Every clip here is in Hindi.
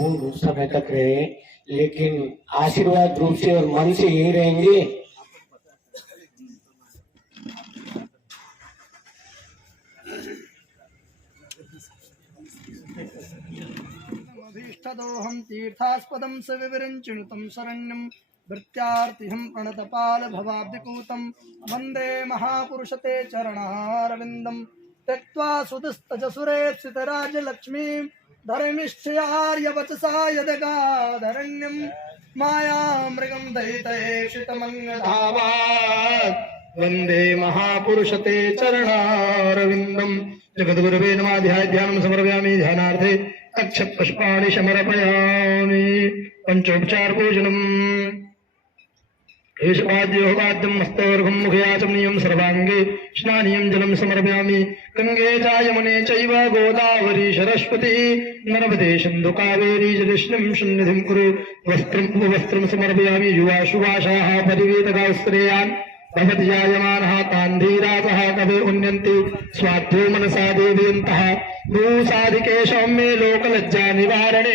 पूर्ण समय तक रहे, लेकिन आशीर्वाद रूप से और मन से यही रहेंगे। अभीष्टदोहं तीर्थास्पदं सविविरञ्चिनुतं शरण्यं भृत्यार्तिहं प्रणतपाल भवाब्धिपूतं वन्दे महापुरुषते चरणारविन्दं त्यक्त्वा सुदस्तजसुरेप्सितराजलक्ष्मीं धर्मिष्ठयार्यवचसा यदगाधरण्यं मायामृगं दयितयेषितमङ्गधावात् वन्दे महापुरुषते चरणारविन्दं जगद्गुरवे नमः। ध्यानं समर्पयामि। ध्यानार्थे अक्षपुष्पाणि समर्पयामि। पंचोपचार पूजनम् एषवाद्योवाद्यं हस्तोर्घं मुखे आचमनीयं सर्वाङ्गे स्नानीयं जलं समर्पयामि। गंगे च यमुने चैव गोदावरी सरस्वती नर्मदे सिन्धु कावेरी जलस्मिन् सन्निधिं कुरु। वस्त्रं समर्पयामि। युवा सुवासाः परिवेदगाश्रेयान् भवति जायमानः तान् धीरासः कवे उन्नन्ति स्वाध्यो मनसा देवयन्तः भूसाधिके सौम्ये लोकलज्जा निवारणे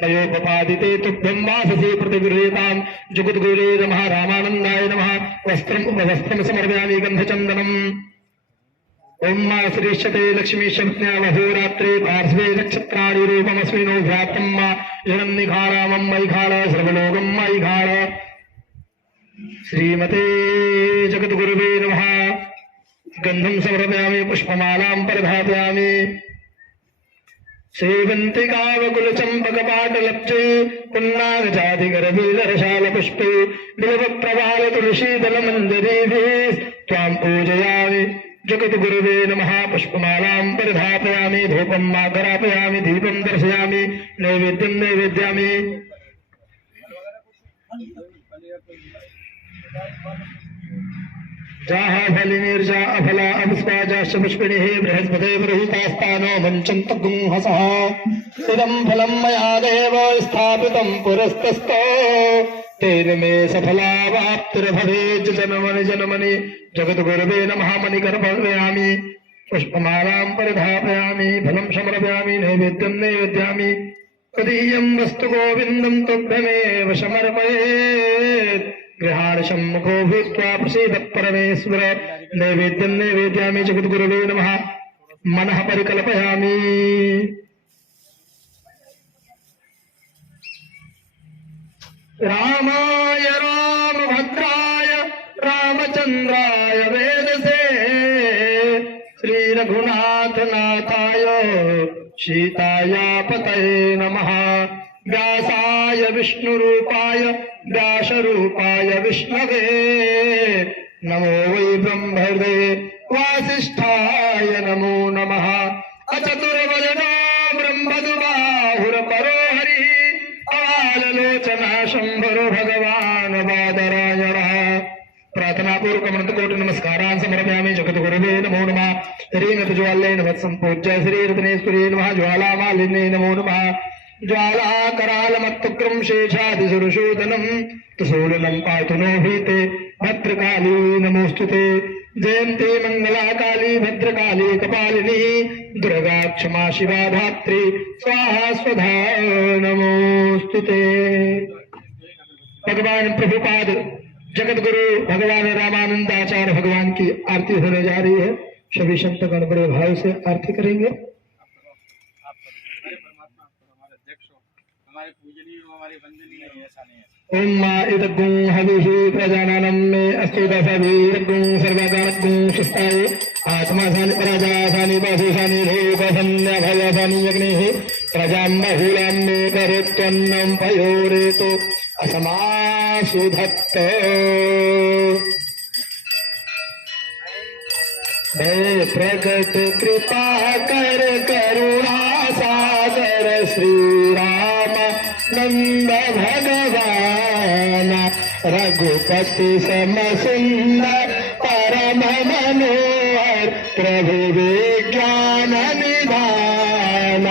तयोपपादिते तुभ्यं वाससे प्रतिगृह्यताम्। जगद्गुरे नमः। रामानन्दाय नमः। वस्त्रं समर्पयामि। गन्धचन्दनम्। ओम मा श्रीश्चते लक्ष्मी शब्द्या महोरात्रे पार्श्वे नक्षत्राणि रूपमस्मिनो भ्रातं मा जनं निघारामं मैघाळ सर्वलोकं मैघाळ। श्रीमते जगद्गुरुवे नमः। गंधं समर्पयामि। पुष्पमालां परिधापयामि। सेवन्तिकावकुलचम्पकपाटलब्जे पुन्नागजातिगरबीलरशालपुष्पे बिल्वप्रवालतुलसीदलमञ्जरीभिः त्वां पूजयामि। जगद्गुरुवे नमः। पुष्पमालां परिधापयामि। धूपं माकरापयामि। दीपं दर्शयामि। नैवेद्यं नैवेद्यामि। जाहा फलिनीर्जा अफला अपुष्पाजाश्च पुष्पिणीः बृहस्पते बृहतास्तानो मञ्चन्तगुं हसः इदं फलं मया देव स्थापितं पुरस्तस्थो तेन मे सफलावाप्तिर्भवेत् जनमनि जनमनि। जगद्गुरवे नमः। मणिकर्पयामि। पुष्पमालां परिधापयामि। फलं समर्पयामि। नैवेद्यं नैवेद्यामि। तदीयं वस्तु गोविन्दं तुभ्यमेव समर्पयेत्। गृहाण सम्मुखो भूत्वा प्रसीद परमेश्वर। नैवेद्यं नैवेद्यामि। जगद्गुरुवे नमः। मनः परिकल्पयामि। रामाय रामभद्राय रामचन्द्राय वेदसे श्रीरघुनाथ नाथाय सीतायापतये नमः। व्यासाय विष्णुरूपाय व्यासरूपाय विष्णवे नमो वै ब्रह्मवे वासिष्ठाय नमो नमः। अचतुर्वदनो ब्रह्मदुबाहुरपरो हरिः अवाललोचनः शम्भरो भगवान् बादरायणः। प्रार्थना पूर्वक अनंतकोटि नमस्कारान् समर्पयामि। जगद्गुरुवे नमो नमः। श्रीगतज्वाल्ये नमः सम्पूज्य श्रीरत्नेश्वरी नमः। ज्वालामालिन्ये नमो नमः। ज्वालाकरालमत्तुक्रं शेषादिसुरशोदनं तुसूलनं पातु नो भीते भद्रकाली नमोस्तुते। जयन्ती मंगलाकाली भद्रकाली कपालिनी दुर्गा क्षमा शिवा धात्री स्वाहा स्वधा नमोस्तुते। भगवान प्रभुपाद जगतगुरु भगवान रामानंदाचार्य भगवान की आरती होने जा रही है। सभी संतगण बड़े भाव से आरती करेंगे। ओम मा इदगुं हविः प्रजानानं मे अस्तु दशभिर्गुं सर्वगणगुं सुस्ताय आत्मासानि पराजासानि बाहुसानि भूपसन्यभयसानि अग्निः प्रजां बहुलां मे करेत्वन्नं पयोरेतो असमासु धत्त। प्रकट कृपा कर करुणा सागर श्रीराम नंद भगवान रघुपति सम सुंदर परम मनोहर प्रभु विज्ञान निधान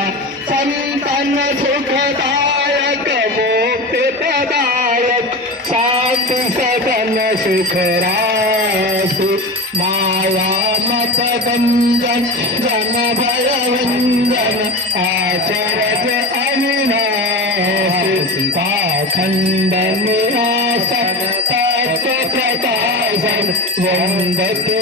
संतन सुखदायक मुक्ति प्रदायक शांति सदन सुख राशि माया मत गंजन जन भय वंजन आचरज अविनाशी वंदते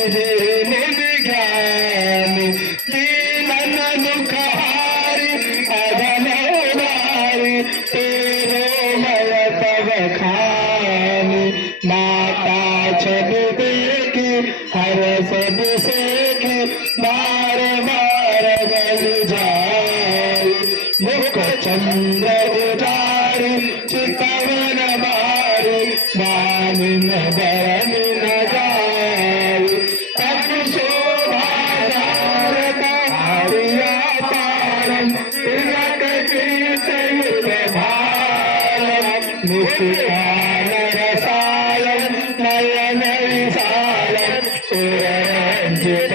निर्ज्ञानी दीनन दुखहारी अधमोदारी तेरो मय तव खानी माता छब देखी हर सब सेखी बार बार बल जाए मुख चंद्र उजारी चितवन मारी बालिन बरन न जाए तब शोभा हरिया पारम तिलक कीर्तन भारम मुस्कान रसायन नयन विशालम सुरंजित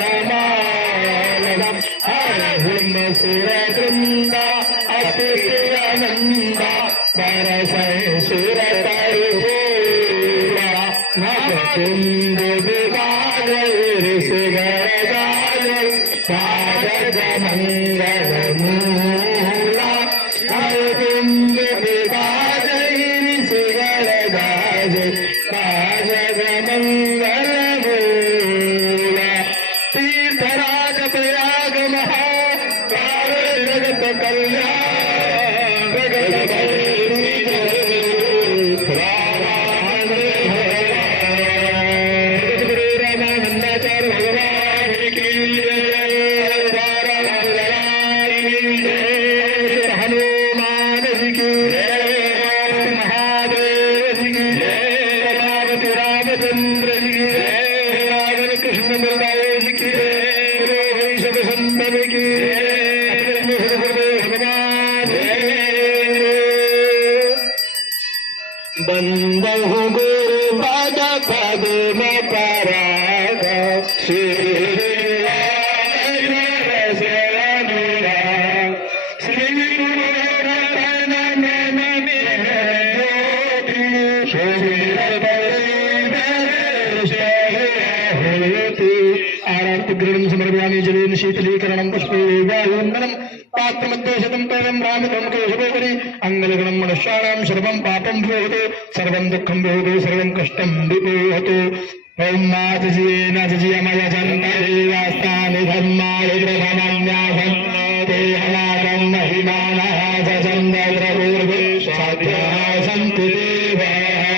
वनमालम हरिम सुरवृंदा अतिनंदा बरसै सुर परिपूरा नवकुंद विभाग ऋषिगरदाय सागर मंगल मूला नवकुंद विभाग ऋषिगरदाय सागर मंगल मूला तीर्थराज प्रयाग महा जगत कल्याण जगत रामानंदाचार्य भगवान की हनुमान जी की महादेव जी की रामति रामचंद्र जी की रावण कृष्ण बलराम जी की सब संभव की बंदहु गुरु पद पद्म पराग श्री श्री गुरु रतन मन ज्योति आरत गृहं समर्पयामि जलेन शीतलीकरणं पुष्पे वायुवन्दनं पात्रमध्ये शतं तोयं रामितं केशवोपरि अङ्गलगणं मनुष्याणां सर्वं पापं विहतु सर्वं दुःखं विहतु सर्वं कष्टं विहतु ॐ नाथजीयमय जन्मदेवास्तानि धर्माणि प्रथमन्यासं ते हलाकं महिमानः सचन्द्रपूर्वे साध्याः सन्ति देवाः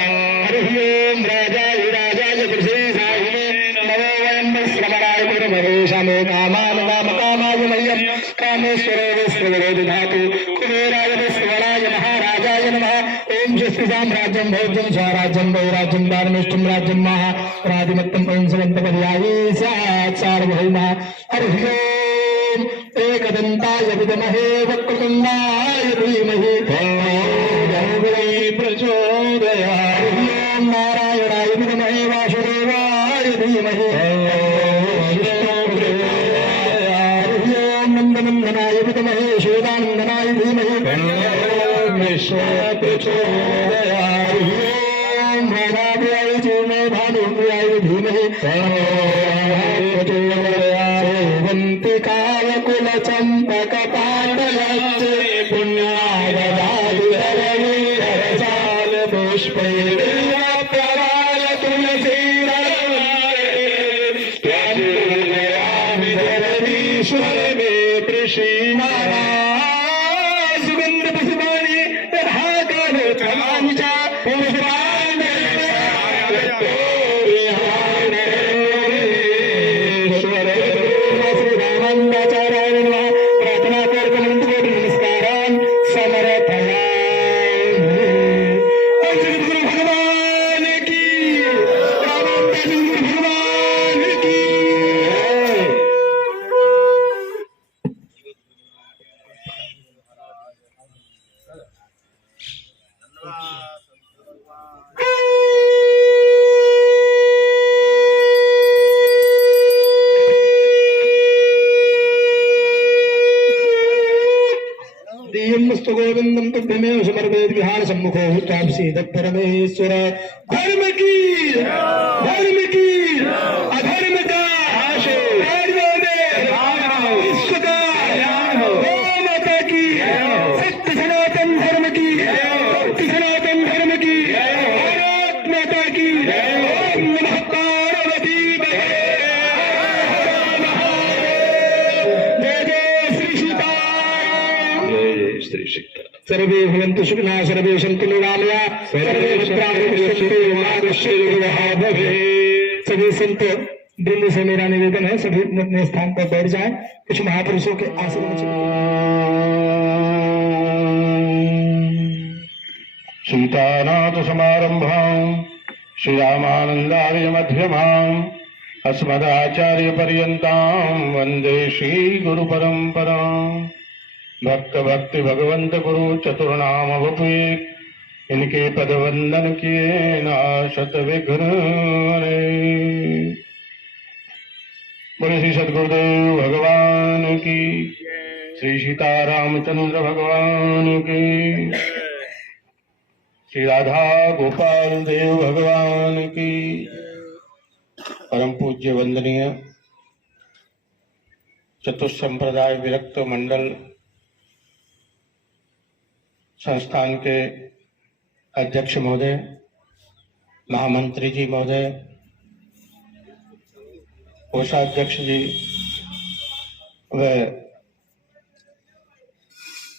हरिः ॐ राजाय राजाय कृष्णेशाय नमो वयं श्रवणाय कुर्महे कामान् कामकामाय मह्यं कामेश्वरो विश्वविरो दधातु कुबेराय विश्ववराय महाराजाय नमः ओम जस्ति साम्राज्यं भोज्यं स्वराज्यं बहुराज्यं दानमिष्टं राज्यं महा प्रातिमत्तं पंचवन्तपर्याये स्यात् सार्वभौमः हरिः ओम एकदन्ताय विद्महे वक्रतुण्डाय धीमहि तन्नो प्रचोदयात् हरिः ओम नारायणाय विद्महे वासुदेवाय धीमहि नंदनंदनाय विद्महे श्वेतानंदनाय धीमहि प्रचोदयात् ओम भानुप्रियाय भानुप्रियाय धीमहि प्रचोदयात् सेवन्तिकाय कुलचम्पक पाटलच्चे पुण्यागदादिहरवीररसाल पुष्पे प्रवाल तुलसीरश्वर में कृष्णा सुगंध पुष्पाणि तथाकालो चमांचा पुष्पाणि श्रीरामानंदाचार्याय नमः प्रार्थना करके कोटि नमस्कारान् समर्पयामि जगद्गुरु भगवान की रामानंद जगद्गुरु भगवान की दीयमस्तु गोविंदम तुभ्यमेव समर्पयेत् विहार सम्मुखो तापसी परमेश्वर धर्म की अधर्म का विश्व का माता की सत्य सनातन धर्म की भारत माता की नमः पार्वती श्री सीता। सर्वे भवन्तु सुखिनः सर्वे सन्तु निरामया सर्वे भद्राणि पश्यन्तु मा कश्चित् भवेत्। सभी संत वृंद से मेरा निवेदन है, सभी अपने स्थान पर बैठ जाएं, कुछ महापुरुषों के आशीर्वाद से। सीतानाथ समारंभां श्री रामानंदार्य मध्यमाम् अस्मदाचार्य पर्यन्तां वंदे श्री गुरु परंपराम्। भक्त भक्ति भगवंत गुरु चतुर्नाम वपुएक इनके पद वंदन किए नाशत विघ्न। बोले श्री सद्गुरुदेव भगवान की, श्री सीतारामचंद्र भगवान की, श्री राधा गोपाल देव भगवान की। परम पूज्य वंदनीय चतुसंप्रदाय विरक्त मंडल संस्थान के अध्यक्ष महोदय, महामंत्री जी महोदय, कोषाध्यक्ष जी व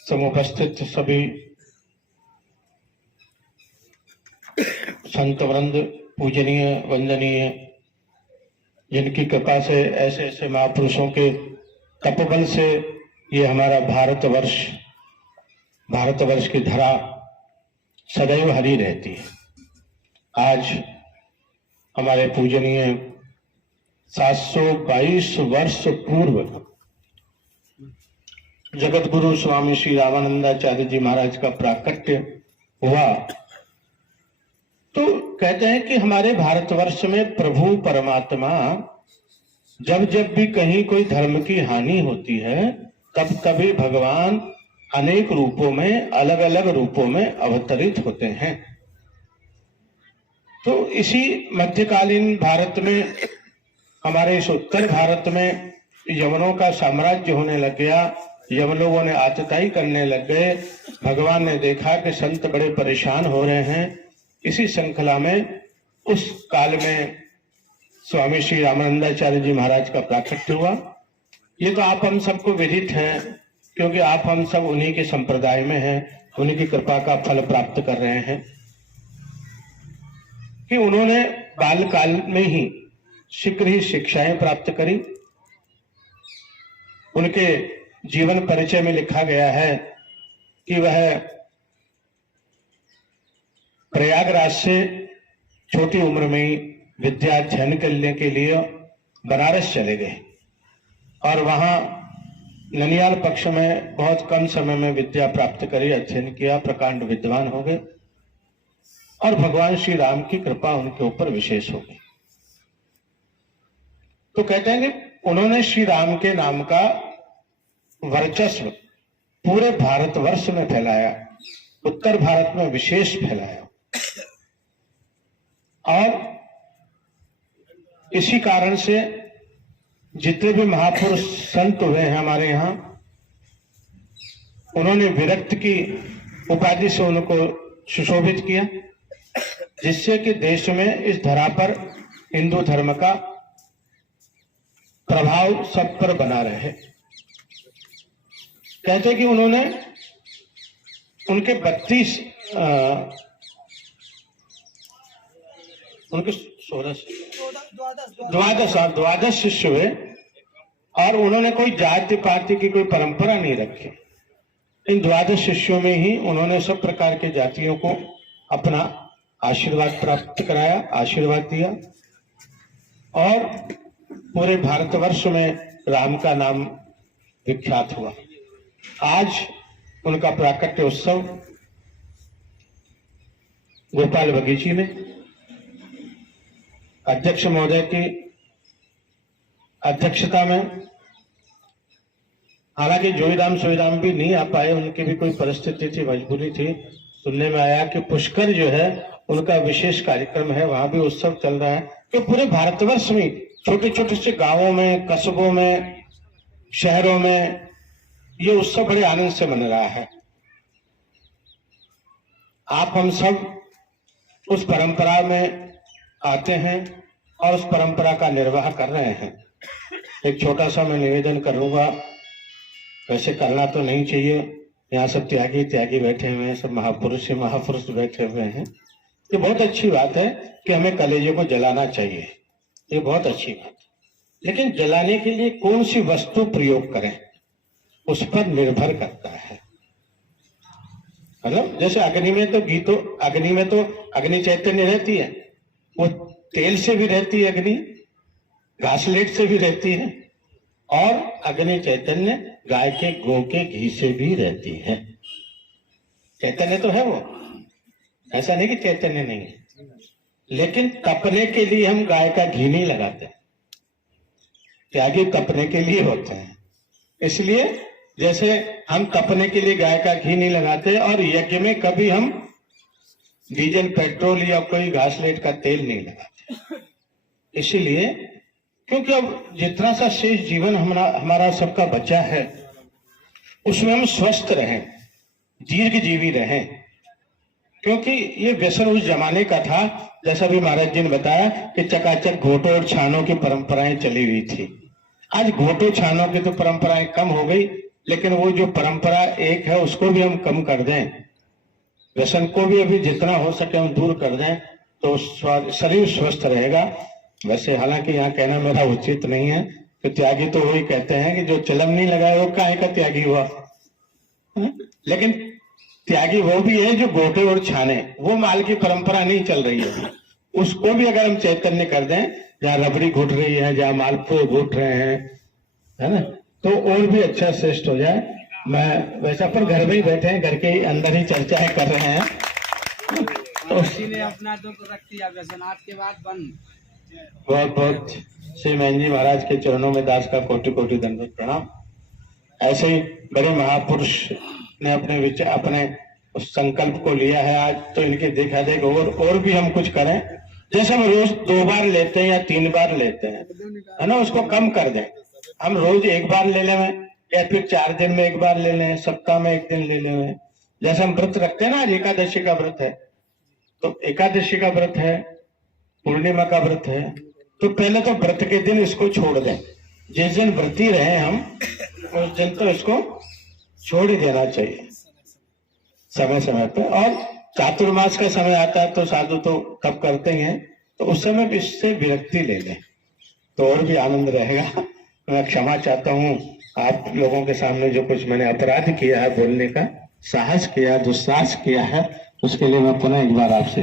समुपस्थित सभी संत वृंद, पूजनीय वंदनीय, जिनकी कृपा से ऐसे ऐसे महापुरुषों के तपोबल से ये हमारा भारतवर्ष की धरा सदैव हरी रहती है। आज हमारे पूजनीय 722 वर्ष पूर्व जगत गुरु स्वामी श्री रामानंदाचार्य जी महाराज का प्राकट्य हुआ, तो कहते हैं कि हमारे भारतवर्ष में प्रभु परमात्मा जब जब भी कहीं कोई धर्म की हानि होती है, तब तभी भगवान अनेक रूपों में, अलग अलग रूपों में अवतरित होते हैं। तो इसी मध्यकालीन भारत में, हमारे इस उत्तर भारत में यवनों का साम्राज्य होने लग गया, यवन लोगों ने आतताई करने लग गए। भगवान ने देखा कि संत बड़े परेशान हो रहे हैं। इसी श्रृंखला में उस काल में स्वामी श्री रामानंदाचार्य जी महाराज का प्राकट्य हुआ। ये तो आप हम सबको विदित है, क्योंकि आप हम सब उन्हीं के संप्रदाय में हैं, उन्हीं की कृपा का फल प्राप्त कर रहे हैं कि उन्होंने बालकाल में ही शीघ्र ही शिक्षाएं प्राप्त करी। उनके जीवन परिचय में लिखा गया है कि वह प्रयागराज से छोटी उम्र में ही विद्या अध्ययन करने के लिए बनारस चले गए और वहां ननियाल पक्ष में बहुत कम समय में विद्या प्राप्त करी, अध्ययन किया, प्रकांड विद्वान हो गए और भगवान श्री राम की कृपा उनके ऊपर विशेष हो गई। तो कहते हैं कि उन्होंने श्री राम के नाम का वर्चस्व पूरे भारतवर्ष में फैलाया, उत्तर भारत में विशेष फैलाया। और इसी कारण से जितने भी महापुरुष संत हुए हैं हमारे यहाँ, उन्होंने विरक्त की उपाधि से उनको सुशोभित किया, जिससे कि देश में, इस धरा पर हिंदू धर्म का प्रभाव सब पर बना रहे। कहते कि उन्होंने उनके 12 शिष्य हुए और उन्होंने कोई जाति पाति की कोई परंपरा नहीं रखी। इन 12 शिष्यों में ही उन्होंने सब प्रकार के जातियों को अपना आशीर्वाद प्राप्त कराया, आशीर्वाद दिया और पूरे भारतवर्ष में राम का नाम विख्यात हुआ। आज उनका प्राकट्य उत्सव गोपाल बगीची में अध्यक्ष महोदय की अध्यक्षता में, हालांकि जोईराम सोईराम भी नहीं आ पाए, उनकी भी कोई परिस्थिति थी, मजबूरी थी। सुनने में आया कि पुष्कर जो है उनका विशेष कार्यक्रम है, वहां भी उत्सव चल रहा है। कि पूरे भारतवर्ष में छोटे छोटे से गांवों में, कस्बों में, शहरों में ये उत्सव बड़े आनंद से मन रहा है। आप हम सब उस परंपरा में आते हैं और उस परंपरा का निर्वाह कर रहे हैं। एक छोटा सा मैं निवेदन करूंगा, वैसे करना तो नहीं चाहिए, यहाँ सब त्यागी त्यागी बैठे हुए हैं, सब महापुरुष से महापुरुष बैठे हुए हैं। ये बहुत अच्छी बात है कि हमें कलेजे को जलाना चाहिए, ये बहुत अच्छी बात है। लेकिन जलाने के लिए कौन सी वस्तु प्रयोग करें उस पर निर्भर करता है। मतलब जैसे अग्नि में तो अग्नि चैतन्य रहती है, वो तेल से भी रहती है, अग्नि घासलेट से भी रहती है, और अग्नि चैतन्य गाय के गौ के घी से भी रहती है। चैतन्य तो है वो, ऐसा नहीं कि चैतन्य नहीं है, लेकिन तपने के लिए हम गाय का घी नहीं लगाते, त्यागी तपने के लिए होते हैं। इसलिए जैसे हम तपने के लिए गाय का घी नहीं लगाते, और यज्ञ में कभी हम डीजल पेट्रोल या कोई घासलेट का तेल नहीं लगाते। इसीलिए क्योंकि अब जितना सा शेष जीवन हमारा सबका बचा है, उसमें हम स्वस्थ रहें, दीर्घ जीवी रहें। क्योंकि ये व्यसन उस जमाने का था, जैसा भी महाराज जी ने बताया कि चकाचक घोटों और छानों की परंपराएं चली हुई थी। आज घोटों छानों की तो परंपराएं कम हो गई, लेकिन वो जो परंपरा एक है उसको भी हम कम कर दें, व्यसन को भी अभी जितना हो सके हम दूर कर दें, तो शरीर स्वस्थ रहेगा। वैसे हालांकि यहाँ कहना मेरा उचित नहीं है कि त्यागी तो वही कहते हैं कि जो चिलम नहीं लगाए वो काहे का त्यागी हुआ। लेकिन त्यागी वो भी है जो गोटे और छाने, वो माल की परंपरा नहीं चल रही है, उसको भी अगर हम चैतन्य कर दें, जहाँ रबड़ी घुट रही है, जहाँ मालपुए घुट रहे हैं, है ना, तो और भी अच्छा श्रेष्ठ हो जाए। मैं वैसा पर घर में ही बैठे हैं, घर के अंदर ही चर्चाएं कर रहे हैं। तो अपना दुख रख दिया, व्यसन आज के बाद बंद। बहुत बहुत श्री मैन जी महाराज के चरणों में दास का कोटि कोटि दंडवत प्रणाम। ऐसे ही बड़े महापुरुष ने अपने उस संकल्प को लिया है आज, तो इनके देखा देख और भी हम कुछ करें। जैसे हम रोज 2 बार लेते हैं या 3 बार लेते हैं, है ना, उसको कम कर दें। हम रोज 1 बार ले लें, या फिर 4 दिन में 1 बार ले लें, सप्ताह में 1 दिन ले लें। जैसे हम व्रत रखते हैं ना, आज एकादशी का व्रत है, तो एकादशी का व्रत है, पूर्णिमा का व्रत है, तो पहले तो व्रत के दिन इसको छोड़ दें। जिस दिन व्रती रहे हम, उस दिन तो इसको छोड़ ही देना चाहिए समय समय पे। और चातुर्मास का समय आता है तो साधु तो तब करते ही हैं, तो उस समय भी इससे विरक्ति ले लें तो और भी आनंद रहेगा। मैं क्षमा चाहता हूँ आप लोगों के सामने, जो कुछ मैंने अपराध किया है, बोलने का साहस किया, दुस्साहस किया है, उसके लिए मैं पुनः एक बार आपसे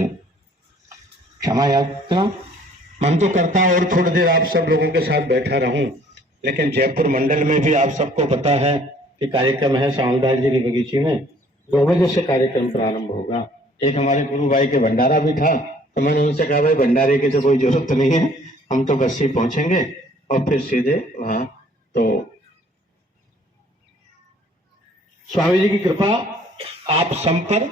क्षमा याचना। मन तो करता है और थोड़ी देर आप सब लोगों के साथ बैठा रहूं, लेकिन जयपुर मंडल में भी आप सबको पता है कि कार्यक्रम है सावलदास जी की बगीची में, 2 बजे से कार्यक्रम प्रारंभ होगा। एक हमारे गुरु भाई के भंडारा भी था, तो मैंने उनसे कहा भाई भंडारे की तो कोई जरूरत नहीं है, हम तो बस ही पहुंचेंगे और फिर सीधे वहां। तो स्वामी जी की कृपा आप सब पर,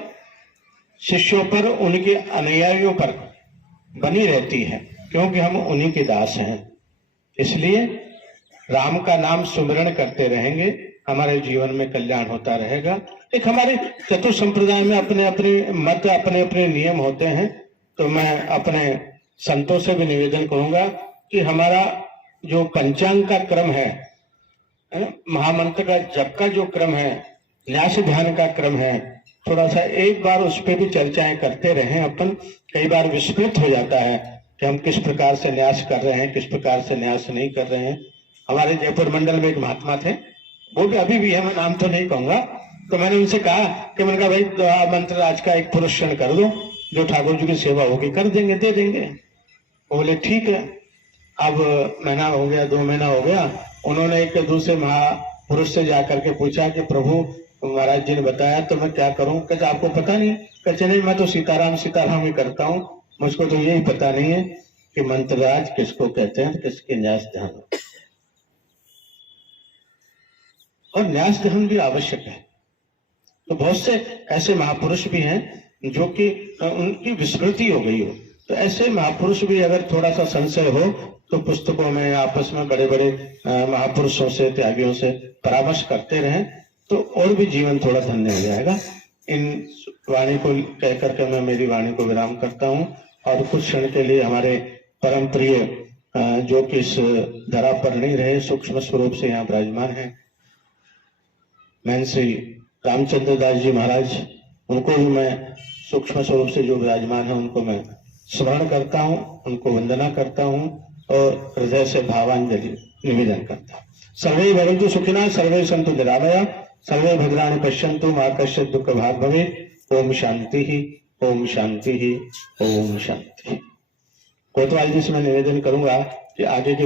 शिष्यों पर, उनके अनुयायियों पर बनी रहती है, क्योंकि हम उन्हीं के दास हैं। इसलिए राम का नाम सुमिरण करते रहेंगे, हमारे जीवन में कल्याण होता रहेगा। एक हमारे चतुर संप्रदाय में अपने अपने मत, अपने अपने नियम होते हैं। तो मैं अपने संतों से भी निवेदन करूंगा कि हमारा जो पंचांग का क्रम है, महामंत्र का जप का जो क्रम है, न्यास ध्यान का क्रम है, थोड़ा सा एक बार उस पर भी चर्चाएं करते रहें। अपन कई बार विस्मृत हो जाता है कि हम किस प्रकार से न्यास कर रहे हैं, किस प्रकार से न्यास नहीं कर रहे हैं। हमारे जयपुर मंडल में एक महात्मा थे, वो भी अभी भी है, मैं नाम तो नहीं कहूंगा, तो मैंने उनसे कहा कि मैंने कहा भाई मंत्र आज का एक पुरुषण कर दो, जो ठाकुर जी की सेवा होगी कर देंगे, दे देंगे। वो बोले ठीक है। अब महीना हो गया, 2 महीना हो गया, उन्होंने एक दूसरे महापुरुष से जाकर के पूछा कि प्रभु महाराज जी ने बताया तो मैं क्या करूं? कहते आपको पता नहीं? कहते नहीं, मैं तो सीताराम सीताराम ही करता हूं, मुझको तो यही पता नहीं है कि मंत्रराज किसको कहते हैं, किसके न्यास ध्यान। और न्यास ध्यान भी आवश्यक है। तो बहुत से ऐसे महापुरुष भी हैं जो कि उनकी विस्मृति हो गई हो, तो ऐसे महापुरुष भी अगर थोड़ा सा संशय हो तो पुस्तकों में आपस में बड़े बड़े महापुरुषों से, त्यागियों से परामर्श करते रहें, तो और भी जीवन थोड़ा धन्य हो जाएगा। इन वाणी को कहकर के मैं मेरी वाणी को विराम करता हूँ। और कुछ क्षण के लिए हमारे परम प्रिय जो कि इस धरा पर नहीं रहे, सूक्ष्म स्वरूप से यहाँ विराजमान है, मैं श्री रामचंद्र दास जी महाराज, उनको भी मैं सूक्ष्म स्वरूप से जो विराजमान है उनको मैं स्मरण करता हूँ, उनको वंदना करता हूँ और हृदय से भावांजलि निवेदन करता हूँ। सर्वे भवन्तु सुखिनः, सर्वे सन्तु निरामया, सर्वे भद्राणि पश्यन्तु, मा कश्चित् दुःख भाग् भवेत्। ओम शांति ही, ओम शांति ही, ओम शांति। कोतवाल जी से मैं निवेदन करूंगा कि आगे के